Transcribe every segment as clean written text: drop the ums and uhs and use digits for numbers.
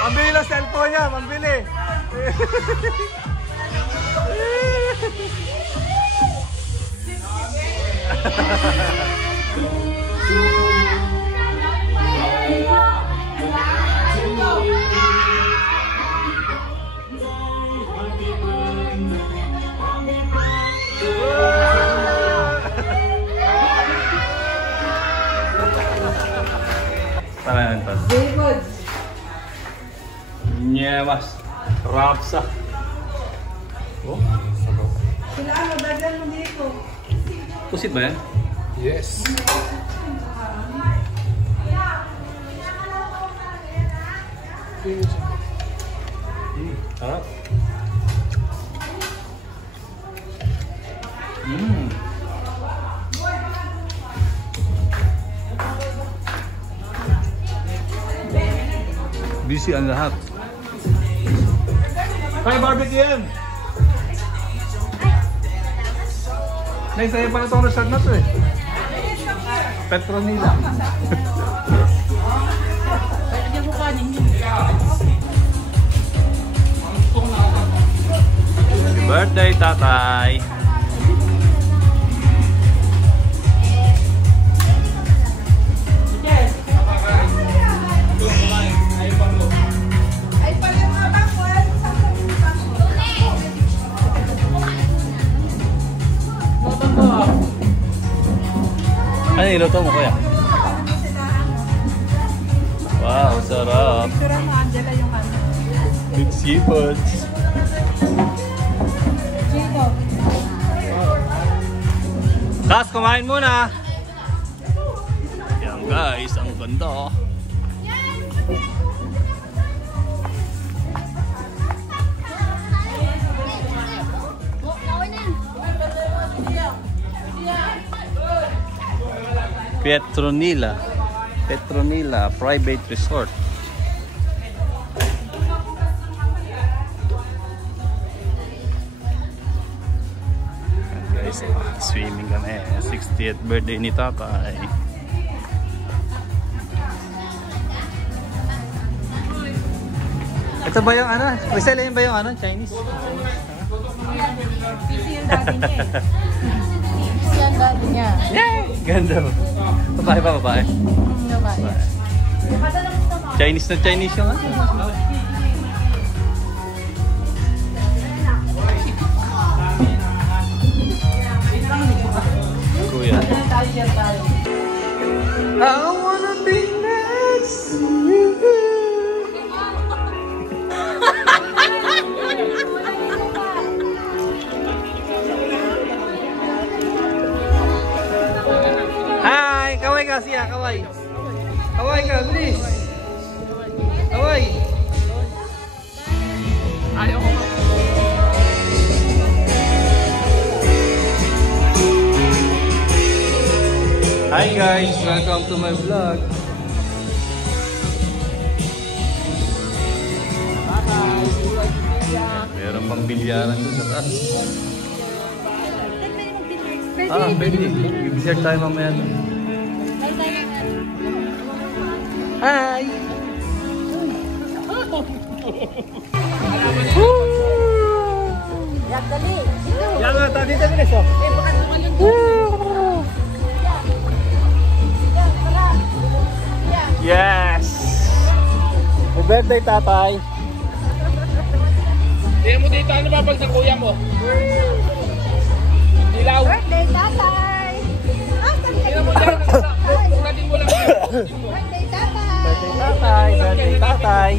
Pambili ng cellphone niya, pambili. Tara yan, Tad. David. Nyemas. Rapsa. Oh, Sila ano, dagan mo dito. pusit ba yan? Yes. Sarap. Busy ang lahat. Kaya barbecue yan! Naisaya pa na itong resort na ito eh. Petronila. Happy birthday, tatay! Ano niluto mo, kuya? Wow, sarap! Picture mo, Angela, yung ano. With seafoods! Chino. Tas, kumain muna! Yan guys, ang ganda. Petronila Private Resort. Yan guys, swimming kami. 60th birthday ni tatay. Ito ba yung ano? Rizal, yun ba yung ano? Chinese? Busy yung daddy niya eh. Busy yung daddy niya. Yay! Ganda mo. Babae ba, babae? Babae. Chinese na Chinese yung ano. Kuya. I wanna be next to you. Hi! Kaway ka siya, kaway. Kaway ka, please. Kaway. Ayaw ko. Hi guys, welcome to my vlog. Meron pang bilyaran doon sa taas. Pwede. Bibisir tayo mamaya doon. Hi! Yan, dali. Yan nga, tadi tayo bilis oh. Eh, baka naman yung Yes! Happy birthday, tatay! Tingnan mo dito, ano babag sa kuya mo? Dilaw. birthday, tatay! Tingnan mo dyan. Unatin mo lang. Birthday, tatay! Birthday, tatay! Birthday, tatay!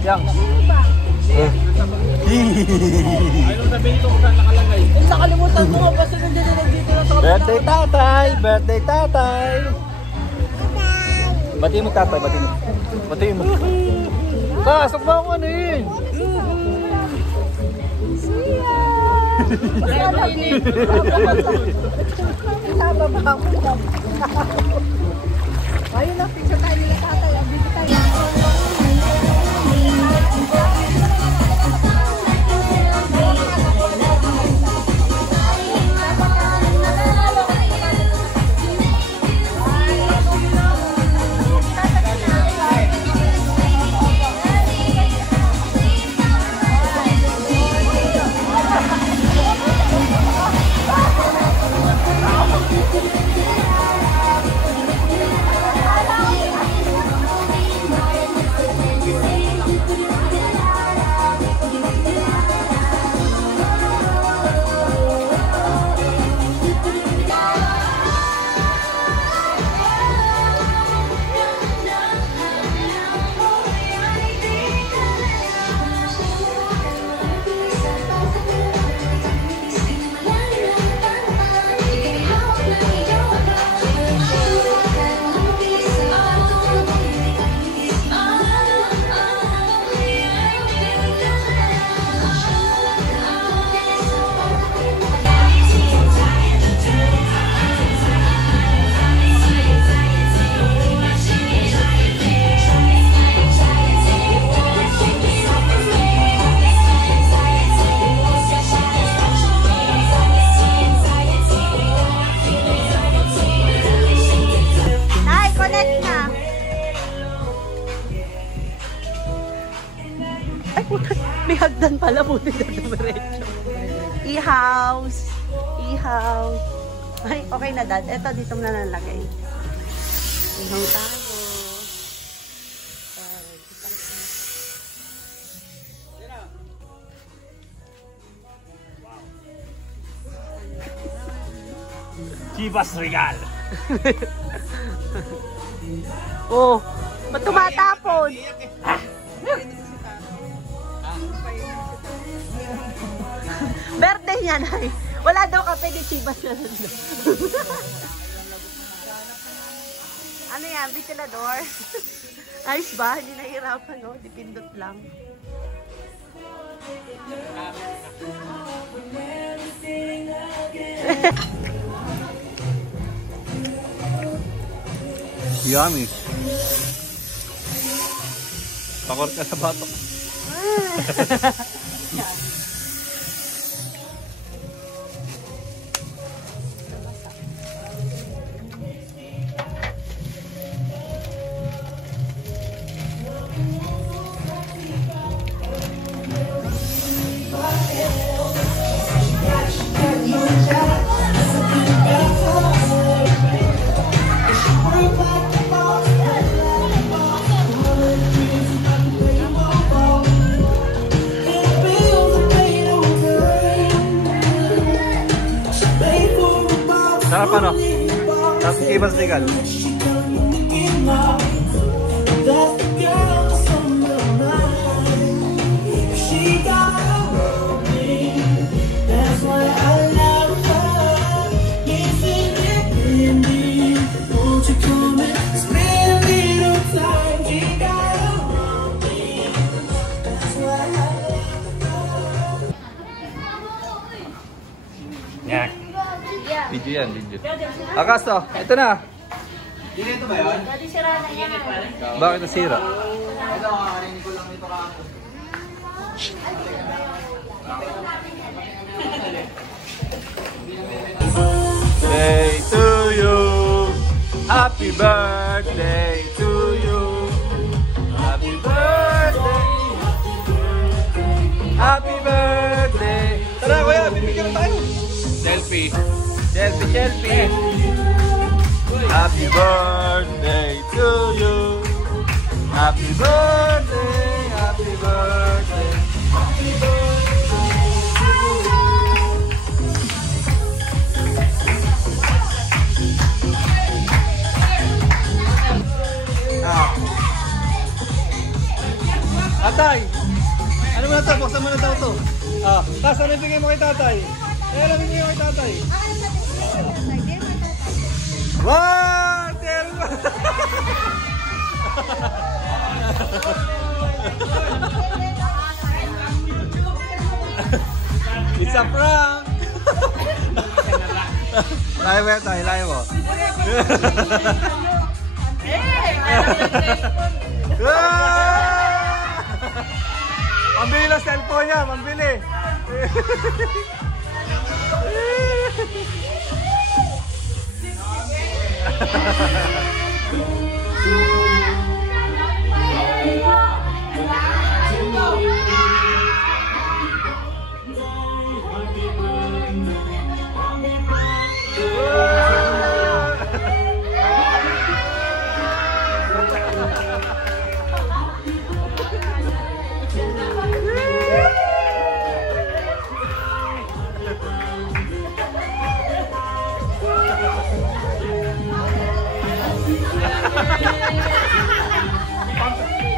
Yang! Ano sabihin ko kung saan nakalagay? Nakalimutan ko nga, basta nandiyan dito na sa Birthday, tatay! Birthday, tatay! Batiin mo, tatay. Batiin mo. Batiin mo. Kasok ba ako ano yun? Kasama ba ako? Ayun na, picture tayo nila tatay. Dito tayo. Kala po nila dumiretso. Ihaws. Ihaw. Ay, okay na dad. Eto, dito mo na nalagay. Ihaw tayo. Chivas Regal. Oh, ba't tumatapon? Birthday niya, Nay. Wala daw kape ni Chivas na rin. Ano yan? Ventilador? Ayos ba? Hindi nahihirapan, no? Dipindot lang. Yummy. Pakor ka sa batok. Sarap ano? Sarap Chivas Regal. Yak. Video yan, video. Akaso, ito na. Ito ba yun? Bakit nasira? Ito, kakarinig ko lang ito kako. Day to you. Happy birthday to you. Happy birthday. Happy birthday. Tara kuya, bibigyan na tayo. Selfie. Selfie, selfie. Happy birthday to you. Happy birthday, happy birthday, happy birthday to you. Atay! Ano mo na to? Buksan mo na daw to. Tapos ano bigay mo kay tatay? Ano bigay mo kay tatay? Wow! Terrible! It's a prank! Live mo tayo, live mo. Pambili lang cellphone niya, pambili.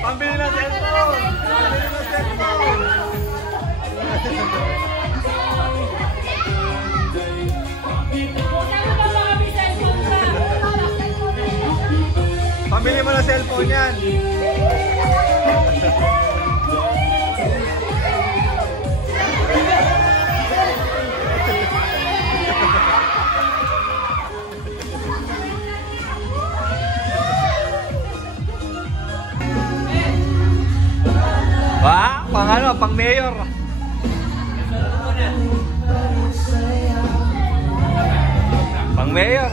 Pambili na cellphone! Pambili na cellphone! Pambili mo na cellphone yan! Wah, pang ano, pang mayor. Pang mayor.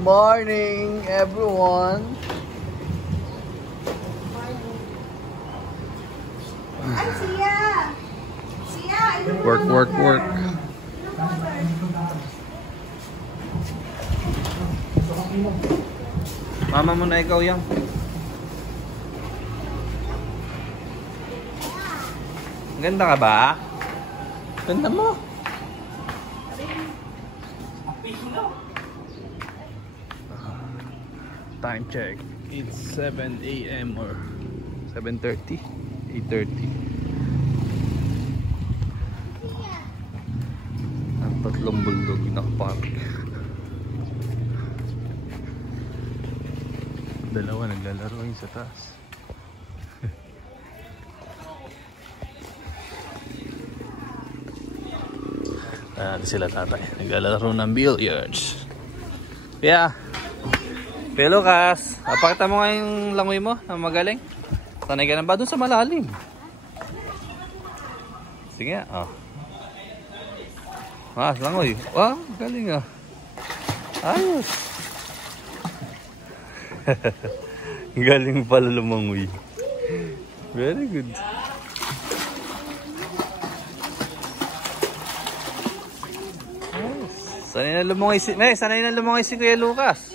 morning, everyone. Ay, siya! Siya! Work. Mama mo na ikaw yan. Ganda ka ba? Ganda mo. Time check. It's 7 a.m. or 7:30, 8:30. Ang tatlong bulldog nakapark. Dalawa naglalaro yung sa taas. Sila tatay. Naglalaro ng billiards. Yeah. Hey Lucas, apakita mo nga yung langoy mo na magaling. Sanay ka na ba doon sa malalim? Sige ah. Langoy. Wow, galing ah. Ayos. Galing pala lumangoy. Very good. Sanay na lumungay si Kuya Lucas.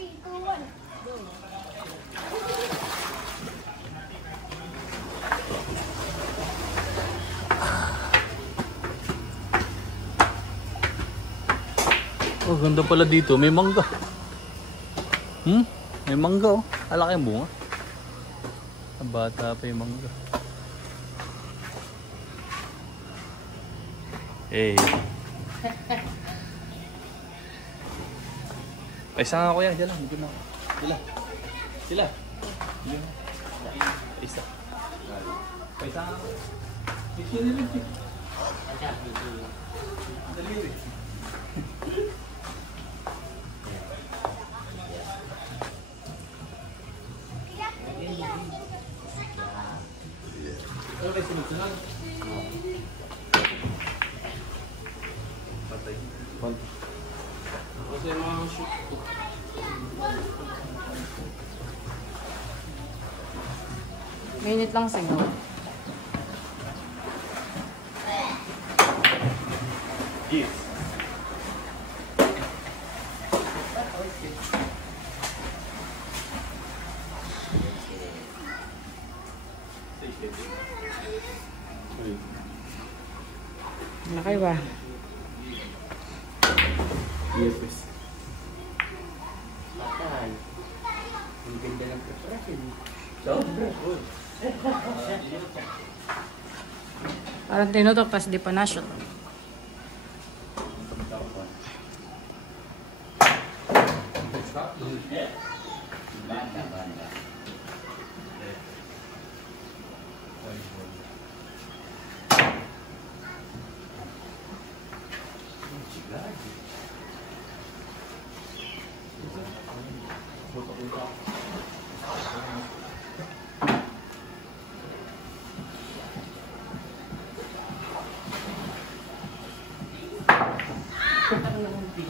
Oh, ganda pala dito. May mangga. May mangga oh. Alaki ang bunga. Ang bata pa yung mangga. Hey. Isa nga kuya, dyan lang. Sila. Isa. Isa nga. Isa nila. Dali. Okay, sunod. Patay. Kasi mga shoot ko. Minute lang singaw. Yes. Malaki ba? Yes. Ang ganda ng preparation. Parang tinutok, tas di pa na-shoot.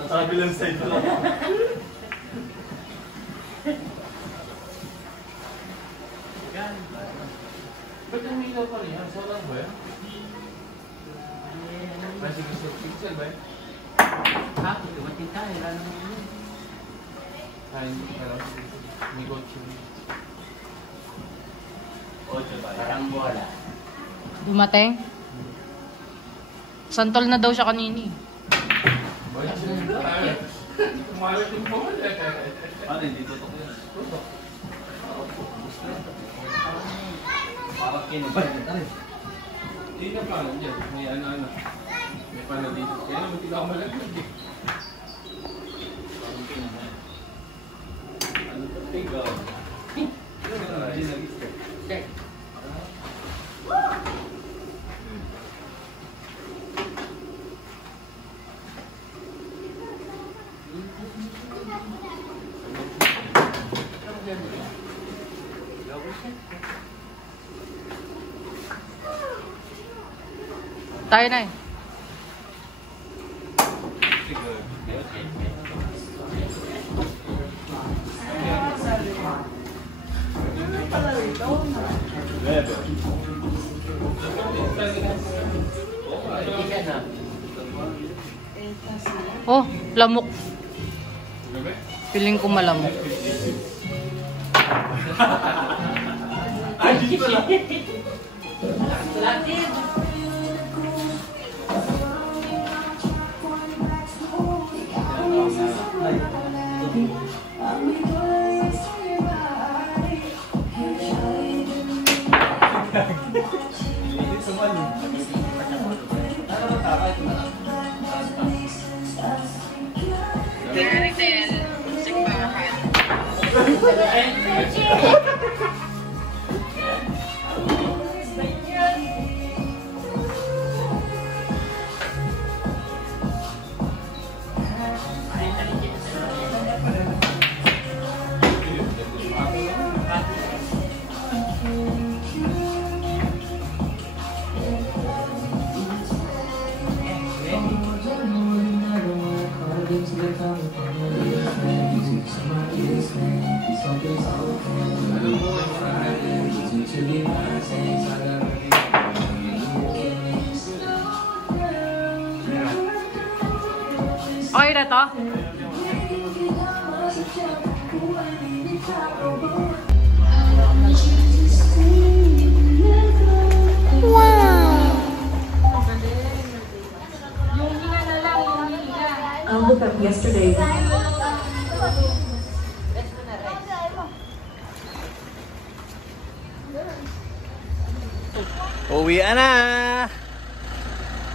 Kabilang side lang. Ba't ang ilaw pa rin? Solar ba yan? Kasi gusto pixel ba yan? Ha? Dumating tayo. Lalo mo yun. Ay, hindi ka lang. May gold siya. 8 ba? Parang bola. Dumating? Santol na daw siya kanini. Kumalat yung bawal eh. Ano, hindi tutok yun. Tutok. Parang kinubay. Hindi na paano dyan. May ano-ano. May paano dito. Kaya naman hindi ako malaglag eh. Parang kinubay. Ano ito? Tigaw. Ano na? Hindi nag-step. Okay. Tayo na eh. Oh, lamok. Feeling ko malamok. Okay na to? I'll look up yesterday. Uwian na!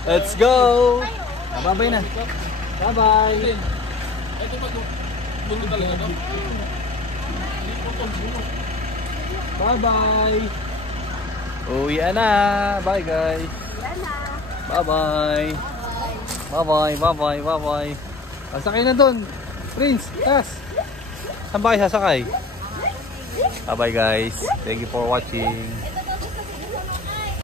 Let's go! Babay na. Bye-bye! Bye-bye! Uwian na! Bye guys! Bye-bye! Bye-bye! Bye-bye! Bye-bye! Sasakay na dun! Prince! Tas! Saan ba kayo sasakay? Bye-bye guys! Thank you for watching!